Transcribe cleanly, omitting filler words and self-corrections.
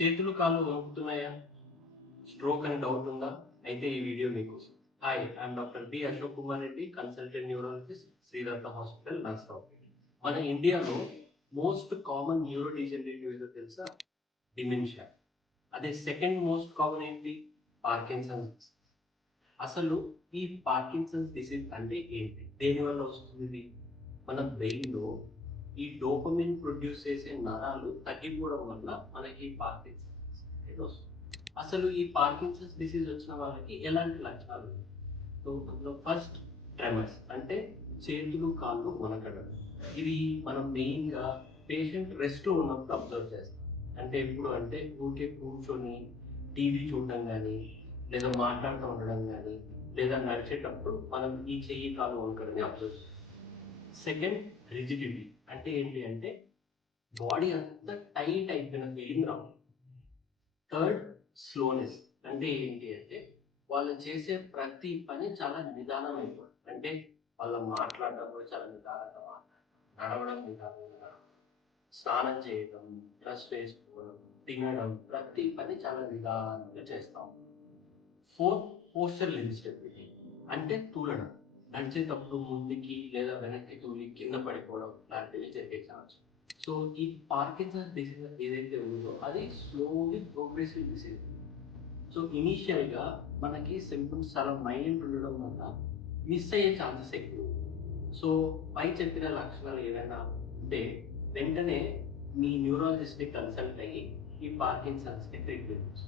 చేతులు కాళ్ళు వణుకుతున్నాయా? స్ట్రోక్ అని డౌట్ ఉందా? అయితే ఈ వీడియో మీకోసం. Hi, I'm doctor B Ashok Kumar Reddy, consultant neurologist, Sridatta hospital, Narasaraopet. మన ఇండియాలో మోస్ట్ కామన్ న్యూరో డిజనరేటివ్ ఏదో తెలుసా? డిమెన్షియా. అదే సెకండ్ మోస్ట్ కామన్ ఏంటి? పార్కిన్సన్స్. అసలు ఈ పార్కిన్సన్స్ డిసీజ్ అంటే ఏంటి? దేనివల్ల వస్తుంది ఇది? మన బ్రెయిన్‌లో ఈ డోపమిన్ ప్రొడ్యూస్ చేసే నరాలు తగ్గిపోవడం వల్ల మనకి పార్కిన్సన్స్ అనేది వస్తుంది. అసలు ఈ పార్కిన్సన్స్ డిసీజ్ వచ్చిన వాళ్ళకి ఎలాంటి లక్షణాలు ఉన్నాయి? సో అందులో ఫస్ట్ ట్రెమర్స్ అంటే చేతులు కాళ్ళు వణకడం. ఇది మనం మెయిన్‌గా పేషెంట్ రెస్ట్‌లో ఉన్నప్పుడు అబ్జర్వ్ చేస్తాం. అంటే ఎప్పుడు అంటే ఊరికే కూర్చొని టీవీ చూడడం గానీ, లేదా మాట్లాడుతూ ఉండడం గానీ, లేదా నడిచేటప్పుడు మనం ఈ చెయ్యి కాలు వణకడాన్ని అబ్జర్వ్ చేస్తాం. సెకండ్ రిజిడిటీ అంటే ఏంటి అంటే బాడీ అంతా టైట్ అయిపోయిన ఫీలింగ్ రావడం. థర్డ్ స్లోనెస్ అంటే ఏంటి అంటే వాళ్ళు చేసే ప్రతి పని చాలా నిదానం అయిపోతుంది. అంటే వాళ్ళు మాట్లాడడం కూడా చాలా నిదానంగా మాట్లాడడం, నడవడం నిదానంగా నడవడం, స్నానం చేయడం, డ్రెస్ వేసుకోవడం, తినడం, ప్రతి పని చాలా నిదానంగా చేస్తాం. ఫోర్త్ పోస్చరల్ ఇన్స్టెబిలిటీ అంటే తూలడం. నడిచేటప్పుడు ముందుకి లేదా వెనక్కి తూలి కింద పడిపోవడం లాంటివి జరిగే ఛాన్స్. సో ఈ పార్కిన్సన్స్ డిసీజ్ ఏదైతే ఉందో అది స్లోలీ ప్రోగ్రెసివ్ డిసీజ్. సో ఇనీషియల్‌గా మనకి సింప్టమ్స్ చాలా మైల్డ్ ఉండడం వల్ల మిస్ అయ్యే ఛాన్సెస్ ఎక్కువ. సో పై చెప్పిన లక్షణాలు ఏవైనా ఉంటే వెంటనే మీ న్యూరాలజిస్ట్‌ని కన్సల్ట్ అయ్యి ఈ పార్కిన్సన్స్‌కి ట్రీట్మెంట్